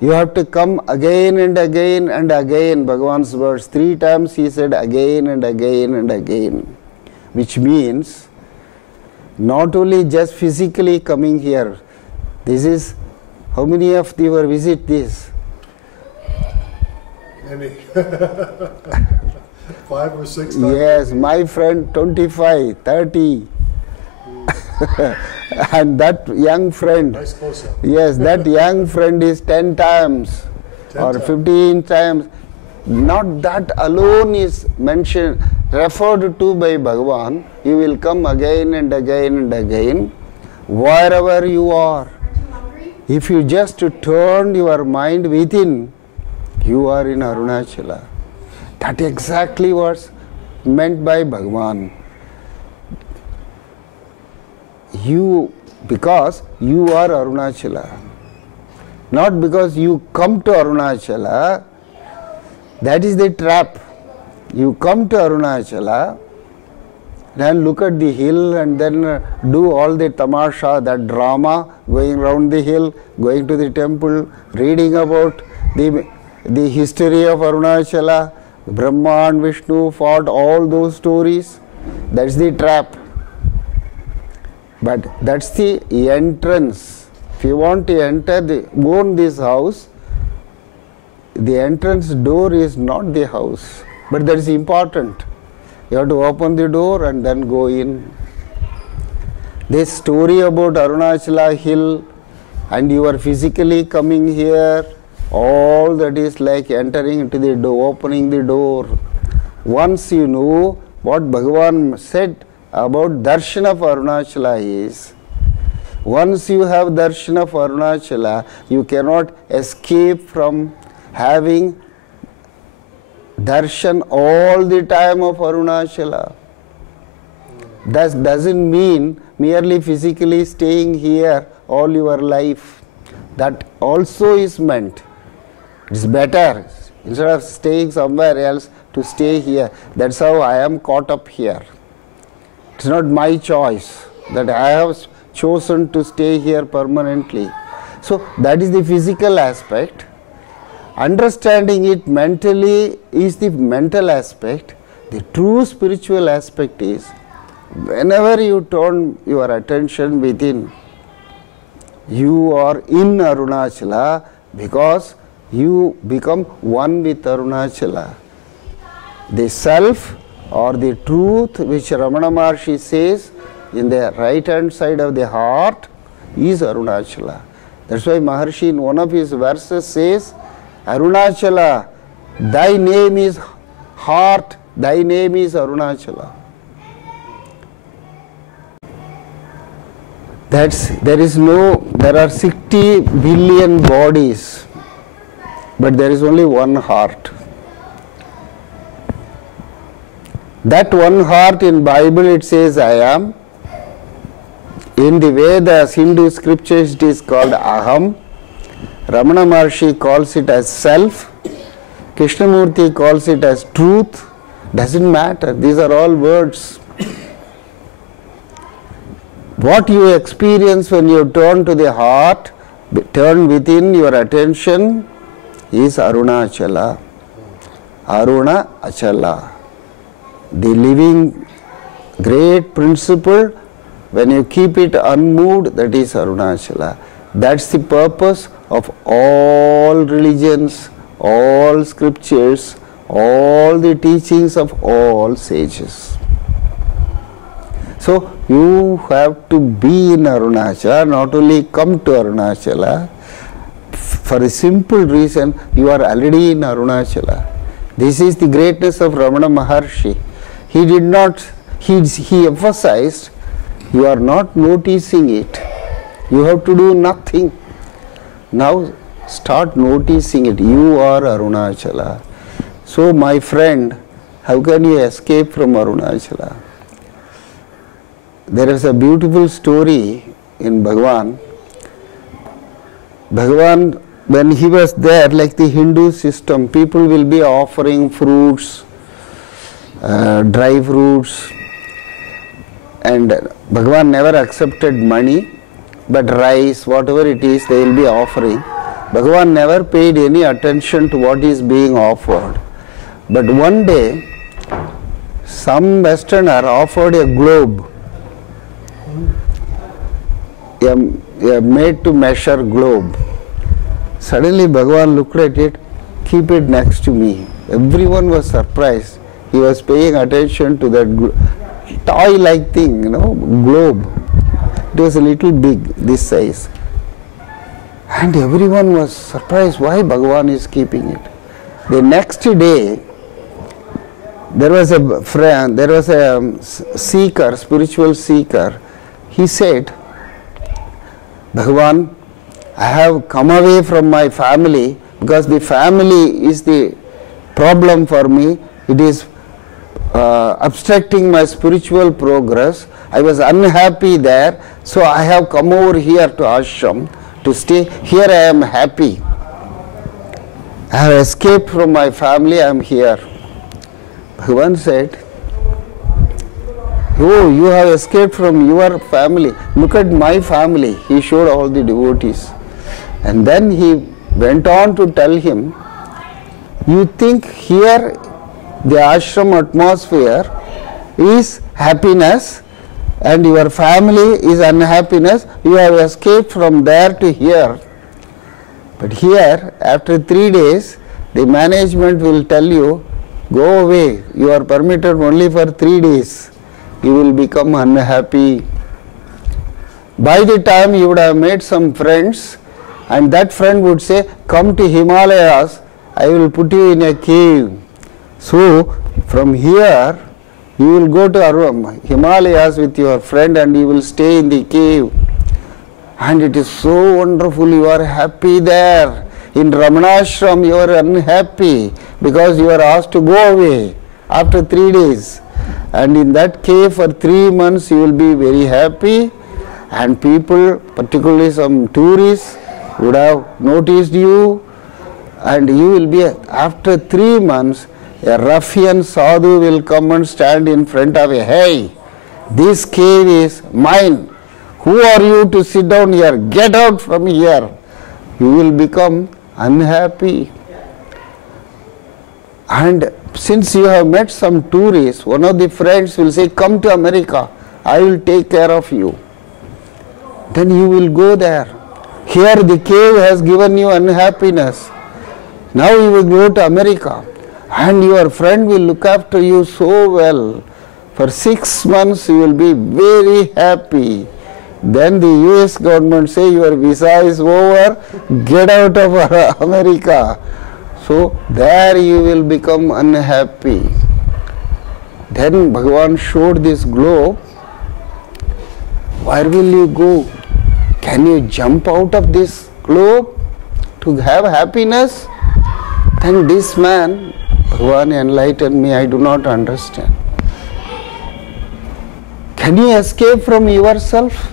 You have to come again and again and again. Bhagavan's words, 3 times he said again and again and again. Which means, not only just physically coming here. This is, how many of you were visit this? Many. 5 or 6 times. Yes, my friend 25, 30. And that young friend, Nice close-up. yes, that young friend is 10 times 10 or times. 15 times. Not that alone is mentioned, referred to by Bhagavan. You will come again and again and again, wherever you are. If you just turn your mind within, you are in Arunachala. That exactly what's meant by Bhagavan. You, because you are Arunachala. Not because you come to Arunachala. That is the trap. You come to Arunachala, then look at the hill and then do all the tamasha, that drama, going round the hill, going to the temple, reading about the history of Arunachala, Brahma and Vishnu fought, all those stories. That's the trap. But that's the entrance. If you want to enter, go in this house, the entrance door is not the house, but that is important. You have to open the door and then go in. This story about Arunachala hill and you are physically coming here, all that is like entering into the door, opening the door. Once you know what Bhagavan said about darshan of Arunachala is, once you have darshan of Arunachala, you cannot escape from having darshan all the time of Arunachala. That doesn't mean merely physically staying here all your life. That also is meant. It's better, instead of staying somewhere else, to stay here. That's how I am caught up here. It's not my choice that I have chosen to stay here permanently. So that is the physical aspect. Understanding it mentally is the mental aspect. The true spiritual aspect is, whenever you turn your attention within, you are in Arunachala because you become one with Arunachala. The self or the truth which Ramana Maharshi says in the right hand side of the heart is Arunachala. That's why Maharshi in one of his verses says, Arunachala, thy name is heart, thy name is Arunachala. There are 60 billion bodies, but there is only one heart. That one heart in Bible it says I am. In the Vedas, Hindu scriptures, it is called Aham. Ramana Maharshi calls it as self. Krishnamurti calls it as truth. Doesn't matter. These are all words. What you experience when you turn to the heart, turn within your attention, is Arunachala. Aruna Achala. The living great principle, when you keep it unmoved, that is Arunachala. That's the purpose of all religions, all scriptures, all the teachings of all sages. So you have to be in Arunachala, not only come to Arunachala, for a simple reason, you are already in Arunachala. This is the greatness of Ramana Maharshi. He did not, he emphasized, you are not noticing it. You have to do nothing. Now start noticing it. You are Arunachala. So my friend, how can you escape from Arunachala? There is a beautiful story in Bhagavan. Bhagavan, when he was there, like the Hindu system, people will be offering fruits, dry fruits, and Bhagavan never accepted money, but rice, whatever it is, they will be offering. Bhagavan never paid any attention to what is being offered. But one day, some Westerner offered a globe, a made to measure globe. Suddenly Bhagavan looked at it, keep it next to me. Everyone was surprised. He was paying attention to that toy-like thing, globe. It was a little big, this size. And everyone was surprised why Bhagavan is keeping it. The next day, there was a seeker, spiritual seeker. He said, Bhagavan, I have come away from my family because the family is the problem for me. It is obstructing my spiritual progress. I was unhappy there, so I have come over here to ashram to stay. Here I am happy. I have escaped from my family, I am here. Bhagavan said, oh, you have escaped from your family. Look at my family. He showed all the devotees. And then he went on to tell him, you think here the ashram atmosphere is happiness and your family is unhappiness. You have escaped from there to here. But here, after 3 days, the management will tell you, go away. You are permitted only for 3 days. You will become unhappy. By the time you would have made some friends, and that friend would say, come to Himalayas, I will put you in a cave. So, from here, you will go to Himalayas with your friend and you will stay in the cave. And it is so wonderful, you are happy there. In Ramanashram, you are unhappy because you are asked to go away after 3 days. And in that cave for 3 months, you will be very happy. And people, particularly some tourists, would have noticed you. And you will be, after 3 months, a ruffian sadhu will come and stand in front of you. Hey, this cave is mine. Who are you to sit down here? Get out from here. You will become unhappy. And since you have met some tourists, one of the friends will say, come to America. I will take care of you. Then you will go there. Here the cave has given you unhappiness. Now you will go to America. And your friend will look after you so well. For 6 months you will be very happy. Then the US government say your visa is over, get out of America. So there you will become unhappy. Then Bhagavan showed this globe. Where will you go? Can you jump out of this globe to have happiness? Then this man, Bhagavan enlightened me, I do not understand. Can you escape from yourself?